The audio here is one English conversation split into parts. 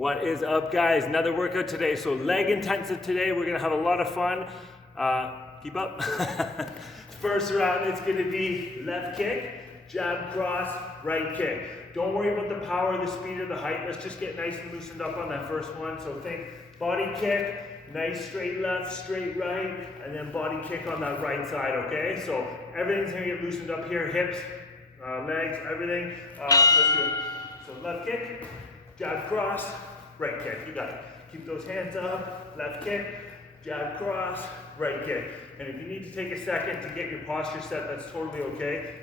What is up, guys? Another workout today. So leg intensive today. We're gonna have a lot of fun. Keep up. First round, it's gonna be left kick, jab, cross, right kick. Don't worry about the power, the speed, or the height. Let's just get nice and loosened up on that first one. So think body kick, nice straight left, straight right, and then body kick on that right side, okay? So everything's gonna get loosened up here, hips, legs, everything. Let's do it. So left kick, jab, cross, right kick. You got it. Keep those hands up. Left kick, jab, cross, right kick. And if you need to take a second to get your posture set, that's totally okay.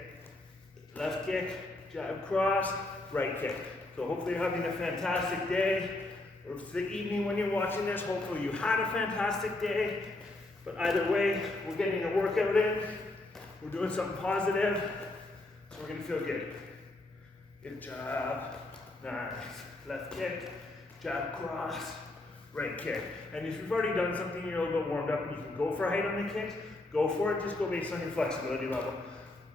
Left kick, jab, cross, right kick. So hopefully you're having a fantastic day. Or if it's the evening when you're watching this, hopefully you had a fantastic day. But either way, we're getting a workout in. We're doing something positive. So we're gonna feel good. Good job. Nice. Left kick, jab, cross, right kick. And if you've already done something, you're a little bit warmed up and you can go for height on the kicks, go for it. Just go based on your flexibility level.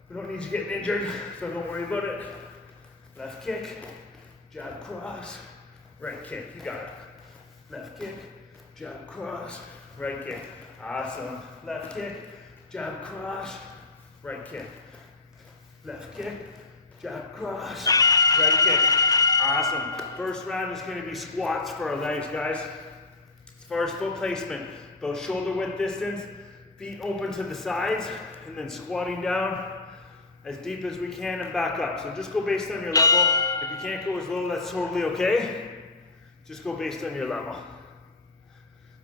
We don't need you getting injured, so don't worry about it. Left kick, jab, cross, right kick. You got it. Left kick, jab, cross, right kick. Awesome. Left kick, jab, cross, right kick. Left kick, jab, cross, right kick. Awesome. First round is going to be squats for our legs, guys. As far as foot placement, about shoulder width distance, feet open to the sides, and then squatting down as deep as we can and back up. So just go based on your level. If you can't go as low, that's totally okay. Just go based on your level.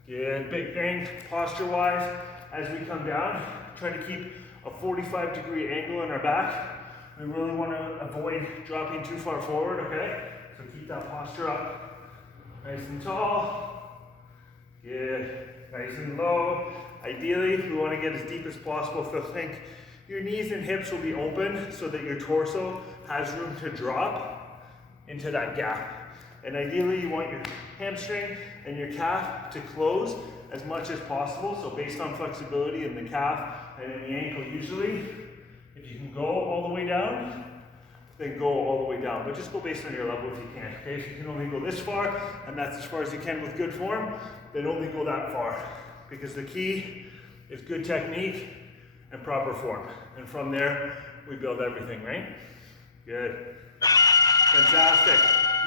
Good. Big thing, posture-wise, as we come down, try to keep a 45-degree angle in our back. We really want to avoid dropping too far forward, okay? So keep that posture up. Nice and tall. Good. Nice and low. Ideally, we want to get as deep as possible. So think your knees and hips will be open so that your torso has room to drop into that gap. And ideally, you want your hamstring and your calf to close as much as possible. So based on flexibility in the calf and in the ankle usually, if you can go all the way down, then go all the way down. But just go based on your level if you can. Okay, if you can only go this far, and that's as far as you can with good form, then only go that far. Because the key is good technique and proper form. And from there, we build everything, right? Good. Fantastic.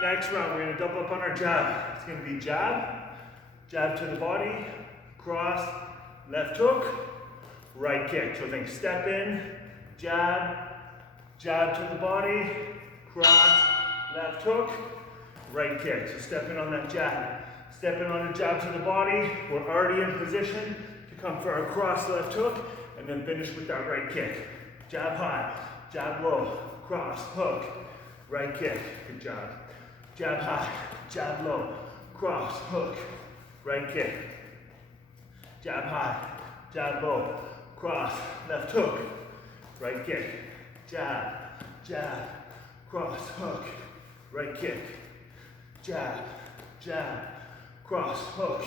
Next round, we're gonna double up on our jab. It's gonna be jab, jab to the body, cross, left hook, right kick. So think step in, jab, jab to the body, cross, left hook, right kick. So step in on that jab. Step in on a jab to the body. We're already in position to come for our cross left hook and then finish with that right kick. Jab high, jab low, cross, hook, right kick. Good job. Jab high, jab low, cross, hook, right kick. Jab high, jab low, cross, left hook, right kick. Jab, jab, cross, hook, right kick. Jab, jab, cross, hook,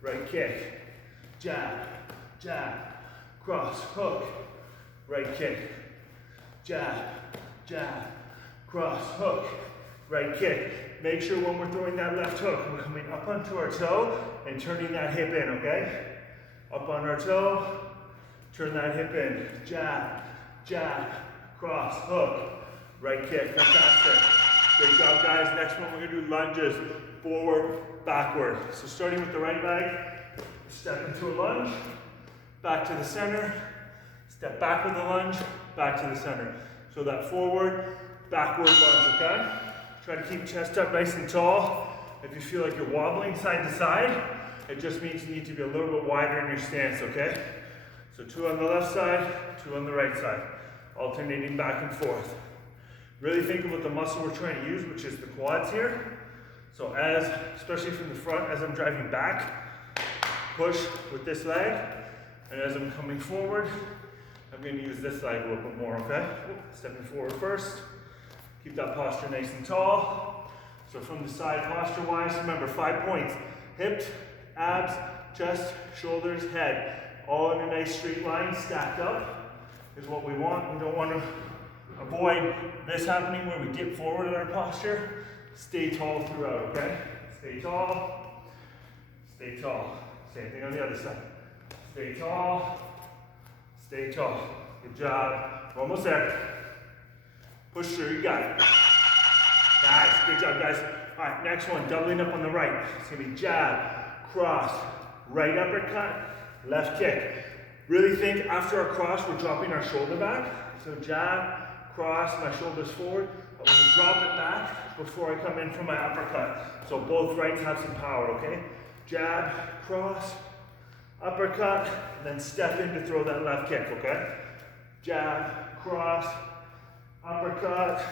right kick. Jab, jab, cross, hook, right kick. Jab, jab, cross, hook, right kick. Make sure when we're throwing that left hook, we're coming up onto our toe and turning that hip in, okay? Up on our toe, turn that hip in. Jab, jab, cross, hook, right kick. Fantastic. Great job, guys. Next one, we're gonna do lunges, forward, backward. So starting with the right leg, step into a lunge, back to the center, step back with the lunge, back to the center. So that forward, backward lunge, okay? Try to keep chest up nice and tall. If you feel like you're wobbling side to side, it just means you need to be a little bit wider in your stance, okay? So 2 on the left side, 2 on the right side, alternating back and forth. Really think of what the muscle we're trying to use, which is the quads here. So especially from the front, as I'm driving back, push with this leg, and as I'm coming forward, I'm going to use this leg a little bit more, okay? Stepping forward first. Keep that posture nice and tall. So from the side posture-wise, remember 5 points. Hips, abs, chest, shoulders, head. All in a nice straight line, stacked up is what we want. We don't want to avoid this happening where we dip forward in our posture. stay tall throughout, okay? Stay tall, stay tall. Same thing on the other side. Stay tall, stay tall. Good job. We're almost there. Push through, you got it. Nice, good job, guys. All right, next one, doubling up on the right. It's gonna be jab, cross, right uppercut, left kick. Really think after our cross, we're dropping our shoulder back. So jab, cross, my shoulders forward. I want to drop it back before I come in for my uppercut. So both rights have some power, okay? Jab, cross, uppercut, then step in to throw that left kick, okay? Jab, cross, uppercut,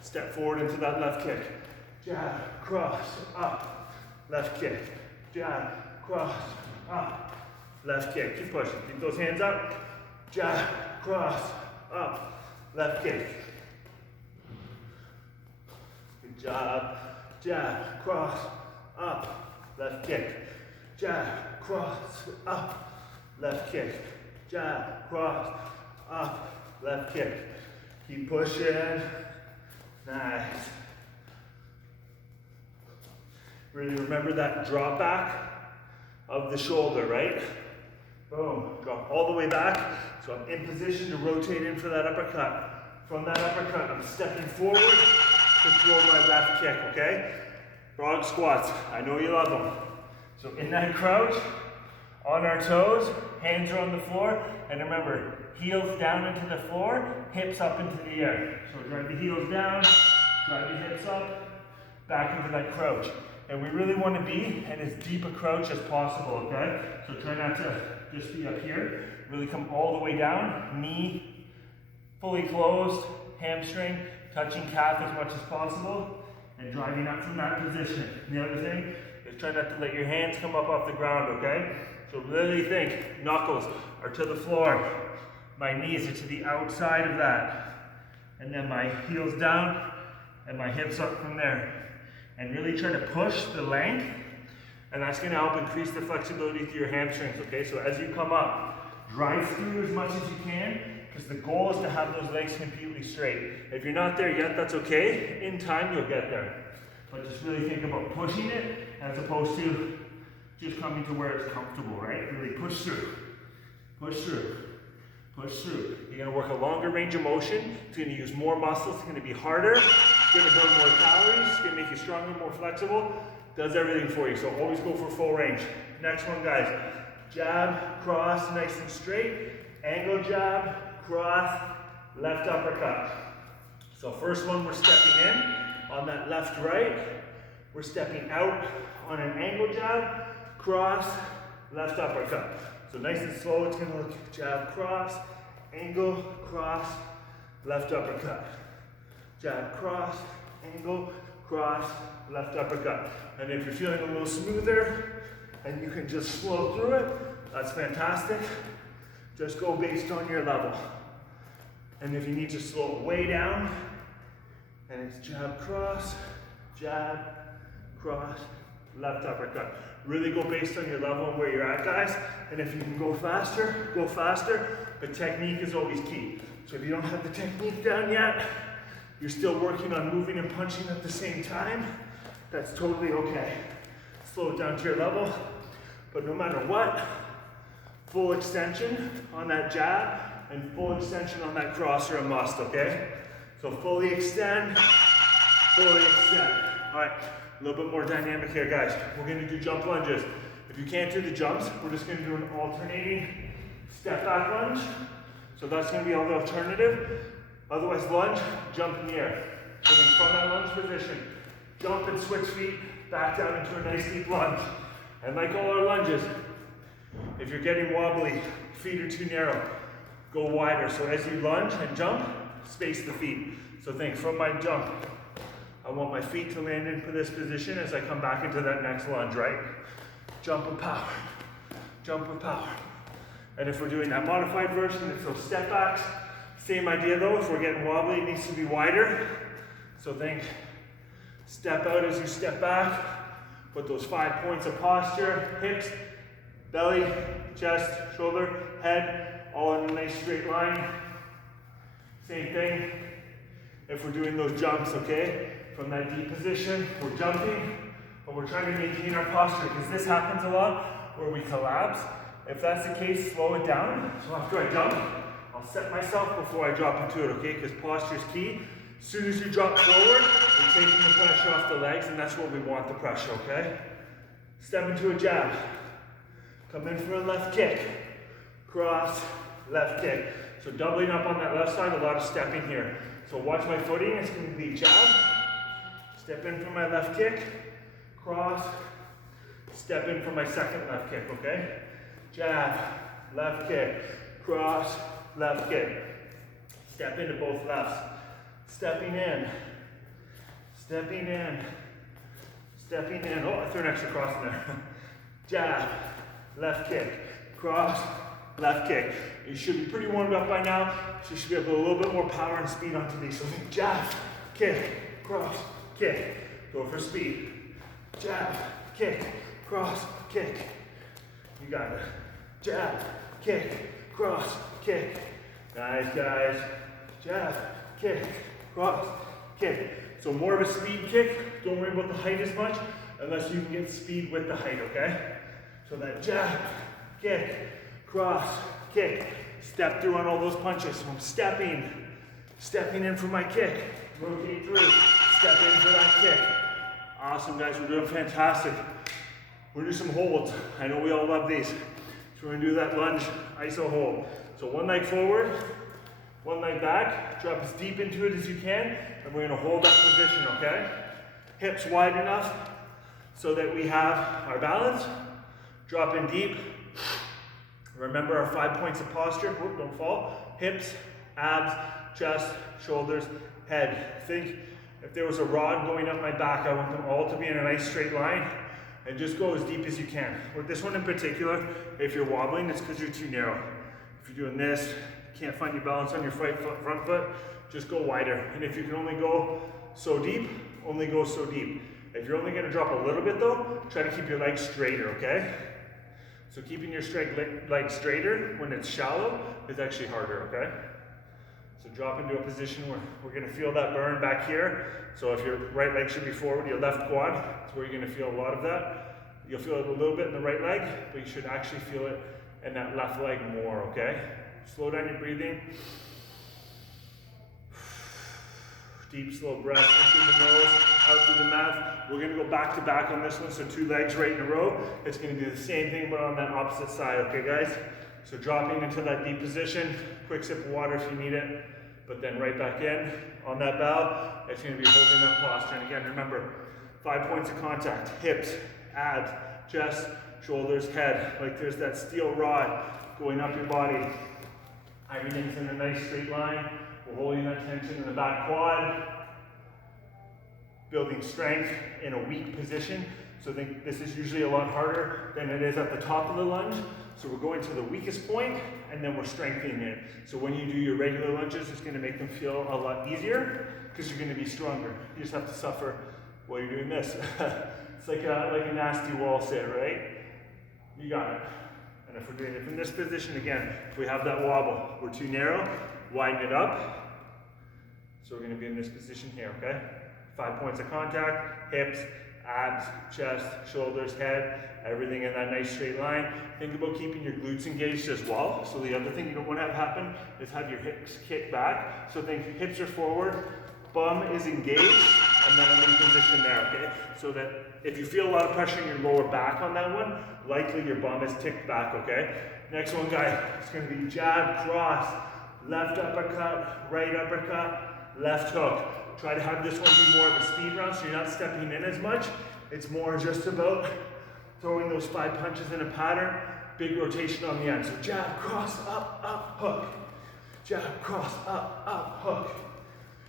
step forward into that left kick. Jab, cross, up, left kick. Jab, cross, up, left kick. Keep pushing. Keep those hands up. Jab, cross, up, left kick. Good job. Jab, cross, up, left kick. Jab, cross, up, left kick. Jab, cross, up, left kick. Keep pushing. Nice. Really remember that drop back of the shoulder, right? Boom, drop all the way back. So I'm in position to rotate in for that uppercut. From that uppercut, I'm stepping forward to throw my left kick, okay? Frog squats, I know you love them. So in that crouch, on our toes, hands are on the floor, and remember, heels down into the floor, hips up into the air. So drive the heels down, drive the hips up, back into that crouch. And we really want to be in as deep a crouch as possible, okay? So try not to just be up here. Really come all the way down, knee fully closed, hamstring, touching calf as much as possible, and driving up from that position. And the other thing is try not to let your hands come up off the ground, okay? So really think, knuckles are to the floor, my knees are to the outside of that, and then my heels down, and my hips up from there. And really try to push the length, and that's gonna help increase the flexibility through your hamstrings, okay? So as you come up, drive through as much as you can, because the goal is to have those legs completely straight. If you're not there yet, that's okay. In time, you'll get there. But just really think about pushing it, as opposed to just coming to where it's comfortable, right? Really push through, push through, push through. You're gonna work a longer range of motion. It's gonna use more muscles, it's gonna be harder. It's gonna burn more calories, it's gonna make you stronger, more flexible. Does everything for you, so always go for full range. Next one, guys. Jab, cross, nice and straight. Angle jab, cross, left uppercut. So first one, we're stepping in on that left, right. We're stepping out on an angle jab, cross, left uppercut. So nice and slow, it's gonna look jab, cross, angle, cross, left uppercut. Jab, cross, angle, cross, left uppercut. And if you're feeling a little smoother and you can just slow through it, that's fantastic. Just go based on your level. And if you need to slow it way down, and it's jab, cross, left uppercut. Really go based on your level and where you're at, guys. And if you can go faster, go faster. But technique is always key. So if you don't have the technique down yet, you're still working on moving and punching at the same time, that's totally okay. Slow it down to your level. But no matter what, full extension on that jab and full extension on that cross are a must, okay? So fully extend, fully extend. All right, a little bit more dynamic here, guys. We're gonna do jump lunges. If you can't do the jumps, we're just gonna do an alternating step back lunge. So that's gonna be all the alternative. Otherwise, lunge, jump in the air. So then from that lunge position, jump and switch feet back down into a nice deep lunge. And like all our lunges, if you're getting wobbly, feet are too narrow, go wider. So as you lunge and jump, space the feet. So think from my jump, I want my feet to land into this position as I come back into that next lunge, right? Jump with power, jump with power. And if we're doing that modified version, it's those step backs. Same idea though, if we're getting wobbly, it needs to be wider. So think, step out as you step back, put those 5 points of posture, hips, belly, chest, shoulder, head, all in a nice straight line. Same thing if we're doing those jumps, okay? from that deep position. We're jumping, but we're trying to maintain our posture because this happens a lot where we collapse. If that's the case, slow it down. So after I jump, I'll set myself before I drop into it, okay? Because posture is key. As soon as you drop forward, we're taking the pressure off the legs, and that's where we want the pressure, okay? Step into a jab. Come in for a left kick. Cross, left kick. So doubling up on that left side, a lot of stepping here. So watch my footing, it's going to be jab. Step in for my left kick. Cross. Step in for my second left kick, okay? Jab, left kick. Cross, left kick. Step into both lefts. Stepping in. Stepping in. Stepping in. Oh, I threw an extra cross in there. Jab, left kick. Cross, left kick. You should be pretty warmed up by now, so you should be able to a little bit more power and speed onto these. So think jab, kick, cross, kick. Go for speed. Jab, kick, cross, kick. You got it. Jab, kick, cross, kick. Nice, guys. Jab, kick, cross, kick. So more of a speed kick. Don't worry about the height as much, unless you can get speed with the height, okay? So that jab, kick, cross, kick. Step through on all those punches. So I'm stepping in for my kick. Rotate through, step in for that kick. Awesome, guys, we're doing fantastic. We're gonna do some holds. I know we all love these. So we're gonna do that lunge iso hold. So one leg forward, one leg back, drop as deep into it as you can, and we're gonna hold that position, okay? Hips wide enough so that we have our balance. Drop in deep. Remember our 5 points of posture. Whoop, don't fall. Hips, abs, chest, shoulders, head. Think if there was a rod going up my back, I want them all to be in a nice straight line, and just go as deep as you can. With this one in particular, if you're wobbling, it's because you're too narrow. If you're doing this, can't find your balance on your front foot, just go wider. And if you can only go so deep, only go so deep. If you're only gonna drop a little bit though, try to keep your legs straighter, okay? So keeping your leg straighter when it's shallow is actually harder, okay? So drop into a position where we're gonna feel that burn back here. So if your right leg should be forward, your left quad is where you're gonna feel a lot of that. You'll feel it a little bit in the right leg, but you should actually feel it in that left leg more, okay? Slow down your breathing. Deep, slow breath in through the nose, out through the mouth. We're gonna go back to back on this one, so 2 legs right in a row. It's gonna do the same thing, but on that opposite side, okay guys? So dropping into that deep position, quick sip of water if you need it, but then right back in on that bow. It's gonna be holding that posture. And again, remember, 5 points of contact: hips, abs, chest, shoulders, head. Like there's that steel rod going up your body. Everything's in a nice straight line. We're holding that tension in the back quad, building strength in a weak position. So think this is usually a lot harder than it is at the top of the lunge. So we're going to the weakest point, and then we're strengthening it. So when you do your regular lunges, it's gonna make them feel a lot easier because you're gonna be stronger. You just have to suffer while you're doing this. It's like a nasty wall sit, right? You got it. And if we're doing it from this position, again, if we have that wobble, we're too narrow, widen it up. So we're gonna be in this position here, okay? 5 points of contact: hips, abs, chest, shoulders, head, everything in that nice straight line. Think about keeping your glutes engaged as well. So the other thing you don't want to have happen is have your hips kick back. So think hips are forward, bum is engaged, and then I'm in position there, okay? So that if you feel a lot of pressure in your lower back on that one, likely your bum is ticked back, okay? Next one, guy, it's gonna be jab, cross, left uppercut, right uppercut, left hook. Try to have this one be more of a speed round so you're not stepping in as much. It's more just about throwing those 5 punches in a pattern, big rotation on the end. So jab, cross, up, up, hook. Jab, cross, up, hook.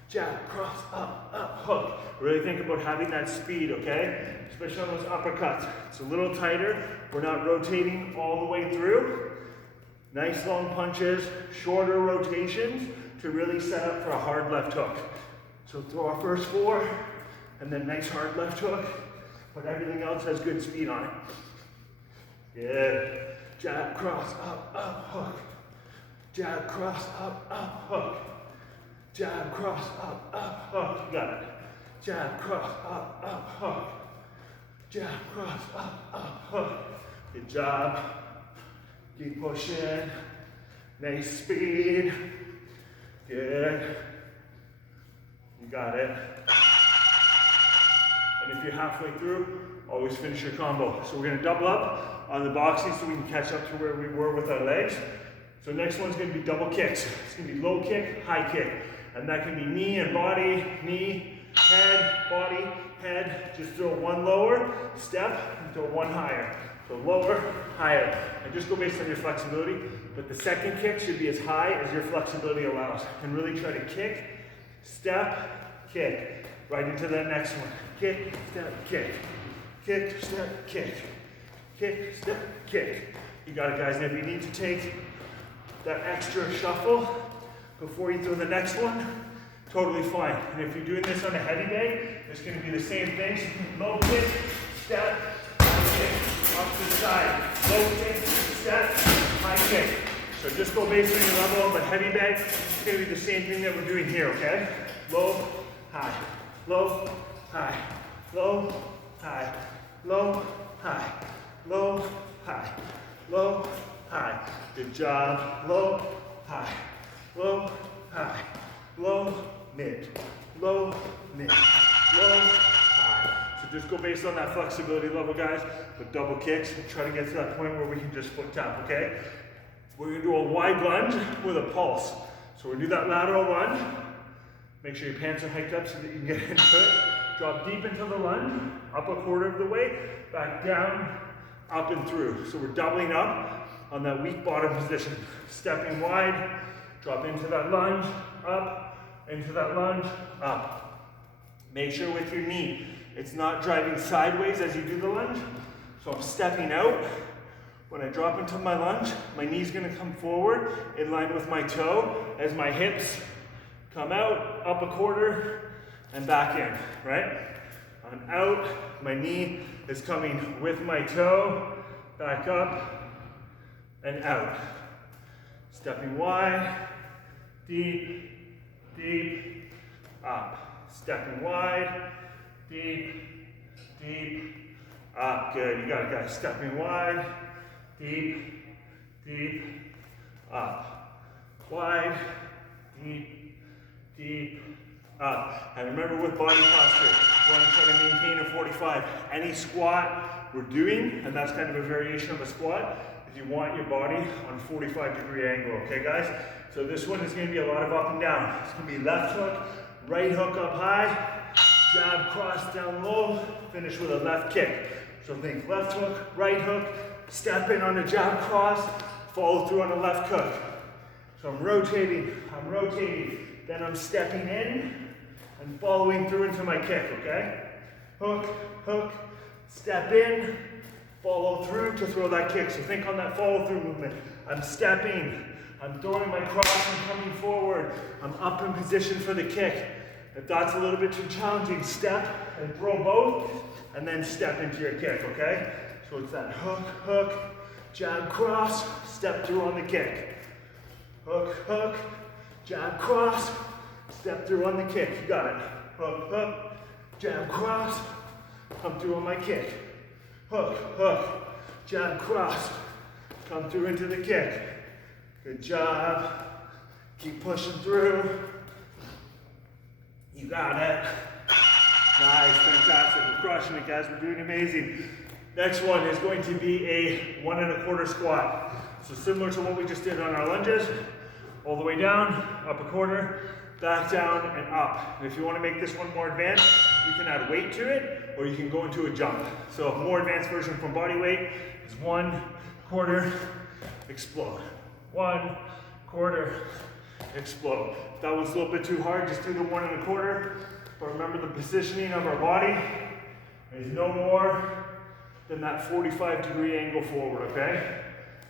Jab, cross, up, hook. Really think about having that speed, okay? Especially on those uppercuts. It's a little tighter. We're not rotating all the way through. Nice long punches, shorter rotations to really set up for a hard left hook. So throw our first 4, and then nice hard left hook, but everything else has good speed on it. Good. Jab, cross, up, hook. Jab, cross, up, hook. Jab, cross, up, hook. You got it. jab, cross, up, hook. Jab, cross, up, hook. Good job. Keep pushing. Nice speed. Good. You got it. And if you're halfway through, always finish your combo. So we're gonna double up on the boxing so we can catch up to where we were with our legs. So next one's gonna be double kicks. It's gonna be low kick, high kick. And that can be knee and body, knee, head, body, head. Just throw one lower, step, and throw one higher. So lower, higher. And just go based on your flexibility. But the second kick should be as high as your flexibility allows. And really try to kick, step, kick. Right into that next one. Kick, step, kick. Kick, step, kick. Kick, step, kick. You got it, guys. And if you need to take that extra shuffle before you throw the next one, totally fine. And if you're doing this on a heavy day, it's going to be the same thing. So low kick, step, high kick, up to the side. Low kick, step, high kick. So just go based on your level of a heavy bag. It's going to be the same thing that we're doing here, okay? Low, high, low, high, low, high, low, high, low, high, low, high. Good job. Low, high, low, high, low, mid, low, mid, low, high. So just go based on that flexibility level, guys, with double kicks and try to get to that point where we can just foot tap, okay? We're gonna do a wide lunge with a pulse. So we're gonna do that lateral lunge. Make sure your pants are hiked up so that you can get into it. Drop deep into the lunge, up a quarter of the way, back down, up and through. So we're doubling up on that weak bottom position. Stepping wide, drop into that lunge, up, into that lunge, up. Make sure with your knee, it's not driving sideways as you do the lunge. So I'm stepping out. When I drop into my lunge, my knee's gonna come forward in line with my toe as my hips come out, up a quarter, and back in, right? I'm out, my knee is coming with my toe, back up, and out. Stepping wide, deep, deep, up. Stepping wide, deep, deep, up. Good, you got it, guys. Stepping wide, deep, deep, up. Wide, deep, deep, up. And remember with body posture, we want to try to maintain a 45. Any squat we're doing, and that's kind of a variation of a squat, is you want your body on a 45-degree angle, okay guys? So this one is going to be a lot of up and down. It's going to be left hook, right hook up high, jab, cross down low, finish with a left kick. So think left hook, right hook, step in on a jab cross, follow through on a left hook. So I'm rotating, then I'm stepping in and following through into my kick, okay? Hook, hook, step in, follow through to throw that kick. So think on that follow through movement. I'm stepping, I'm throwing my cross and coming forward. I'm up in position for the kick. If that's a little bit too challenging, step and throw both, and then step into your kick, okay? So it's that hook, hook, jab, cross, step through on the kick. Hook, hook, jab, cross, step through on the kick. You got it. Hook, hook, jab, cross, come through on my kick. Hook, hook, jab, cross, come through into the kick. Good job. Keep pushing through. You got it. Nice, fantastic. We're crushing it, guys. We're doing amazing. Next one is going to be a 1 1/4 squat. So similar to what we just did on our lunges, all the way down, up a quarter, back down and up. And if you want to make this one more advanced, you can add weight to it, or you can go into a jump. So a more advanced version from body weight is 1 1/4, explode. 1 1/4, explode. If that one's a little bit too hard, just do the 1 1/4. But remember, the positioning of our body is no more than that 45-degree angle forward, okay?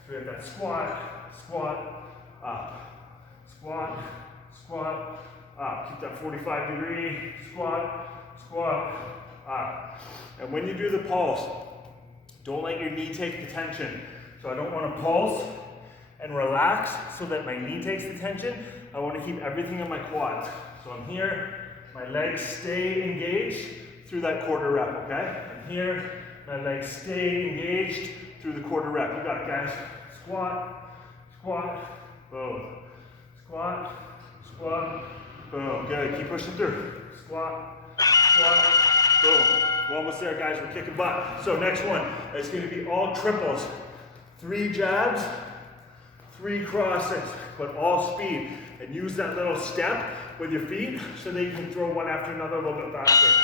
So we have that squat, squat, up. Squat, squat, up. Keep that 45-degree, squat, squat, up. And when you do the pulse, don't let your knee take the tension. So I don't want to pulse and relax so that my knee takes the tension. I want to keep everything in my quads. So I'm here, My legs stay engaged through that quarter rep, okay? And here, my legs stay engaged through the quarter rep. You got it, guys. Squat, squat, boom. Squat, squat, boom. Good, keep pushing through. Squat, squat, boom. We're almost there, guys. We're kicking butt. So next one is going to be all triples. 3 jabs, 3 crosses, but all speed. And use that little step with your feet so that you can throw one after another a little bit faster.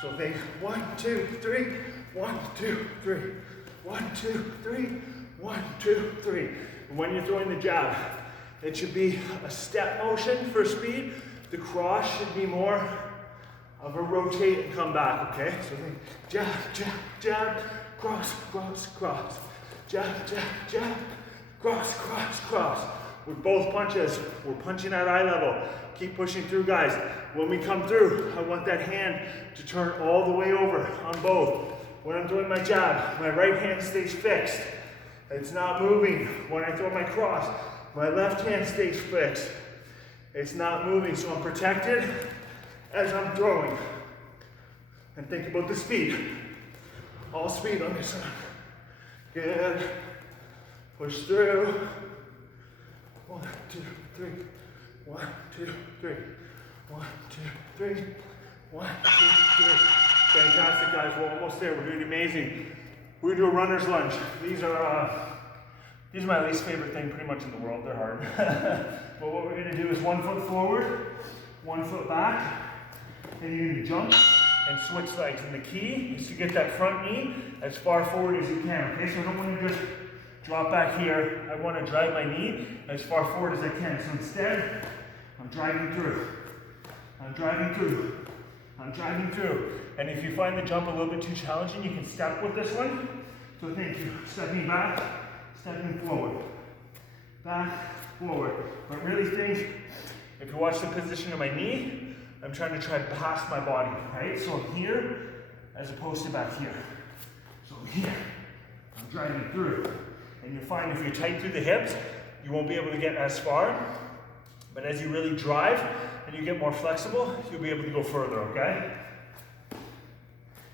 So think 1, 2, 3, 1, 2, 3, 1, 2, 3, 1, 2, 3. And when you're throwing the jab, it should be a step motion for speed. The cross should be more of a rotate and come back, okay? So think jab, jab, jab, cross, cross, cross. Jab, jab, jab, cross, cross, cross. With both punches, we're punching at eye level. Keep pushing through, guys. When we come through, I want that hand to turn all the way over on both. When I'm doing my jab, my right hand stays fixed. It's not moving. When I throw my cross, my left hand stays fixed. It's not moving, so I'm protected as I'm throwing. And think about the speed. All speed on this one. Good. Push through. 1, 2, 3. 1, 2, 3. 1, 2, 3. 1, 2, 3. Fantastic, guys. We're almost there. We're doing amazing. We're gonna do a runner's lunge. These are my least favorite thing pretty much in the world. They're hard. But what we're gonna do is 1 foot forward, 1 foot back, and you're gonna jump and switch legs. And the key is to get that front knee as far forward as you can, okay? So I don't wanna just drop back here. I want to drive my knee as far forward as I can. So instead, I'm driving through. I'm driving through. I'm driving through. And if you find the jump a little bit too challenging, you can step with this one. So think you stepping back, stepping forward. Back, forward. But really think, if you watch the position of my knee, I'm trying to try past my body, right? So I'm here as opposed to back here. So here, I'm driving through. And you'll find if you're tight through the hips, you won't be able to get as far. But as you really drive and you get more flexible, you'll be able to go further, okay?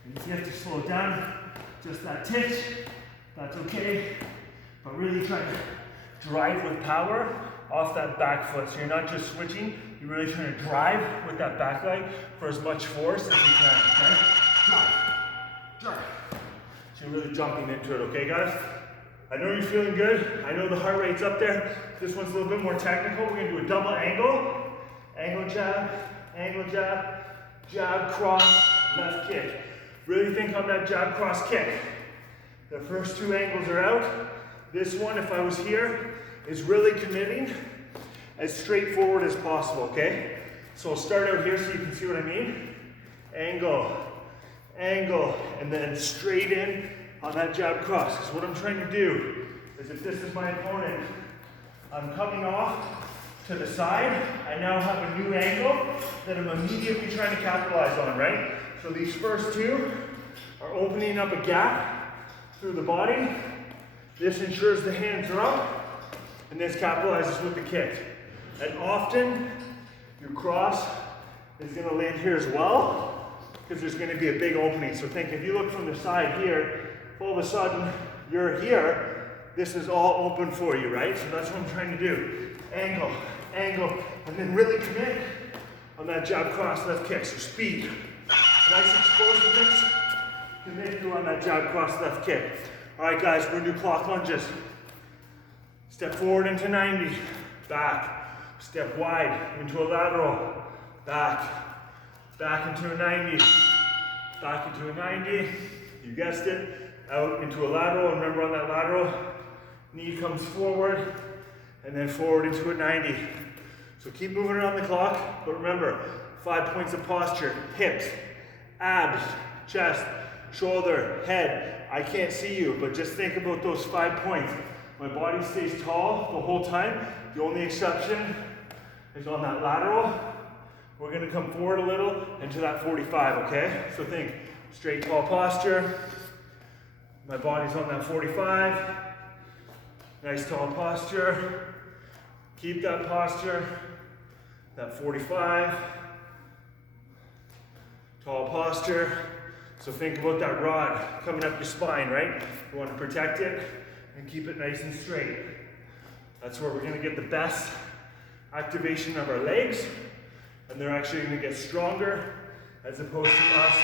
And if you have to slow it down, just that titch, that's okay. But really try to drive with power off that back foot. So you're not just switching, you're really trying to drive with that back leg for as much force as you can, okay? Drive, drive. So you're really jumping into it, okay, guys? I know you're feeling good. I know the heart rate's up there. This one's a little bit more technical. We're gonna do a double angle. Angle jab, jab, cross, left kick. Really think on that jab, cross, kick. The first 2 angles are out. This one, if I was here, is really committing as straightforward as possible, okay? So I'll start out here so you can see what I mean. Angle, angle, and then straight in on that jab cross. Because what I'm trying to do is if this is my opponent, I'm coming off to the side. I now have a new angle that I'm immediately trying to capitalize on, right? So these first 2 are opening up a gap through the body. This ensures the hands are up, and this capitalizes with the kick. And often, your cross is gonna land here as well, because there's gonna be a big opening. So think, if you look from the side here, all of a sudden, you're here, this is all open for you, right? So that's what I'm trying to do. Angle, angle, and then really commit on that jab, cross, left kick. So speed, nice explosiveness, commit through on that jab, cross, left kick. All right, guys, we're gonna do clock lunges. Step forward into 90, back, step wide into a lateral, back, back into a 90, back into a 90, you guessed it. Out into a lateral, and remember on that lateral, knee comes forward, and then forward into a 90. So keep moving around the clock, but remember, 5 points of posture: hips, abs, chest, shoulder, head. I can't see you, but just think about those 5 points. My body stays tall the whole time. The only exception is on that lateral. We're gonna come forward a little into that 45, okay? So think, straight tall posture. My body's on that 45. Nice tall posture. Keep that posture. That 45. Tall posture. So think about that rod coming up your spine, right? You want to protect it and keep it nice and straight. That's where we're going to get the best activation of our legs, and they're actually going to get stronger as opposed to us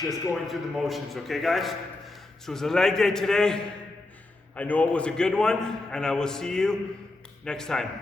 just going through the motions, okay guys? So it's a leg day today. I know it was a good one, and I will see you next time.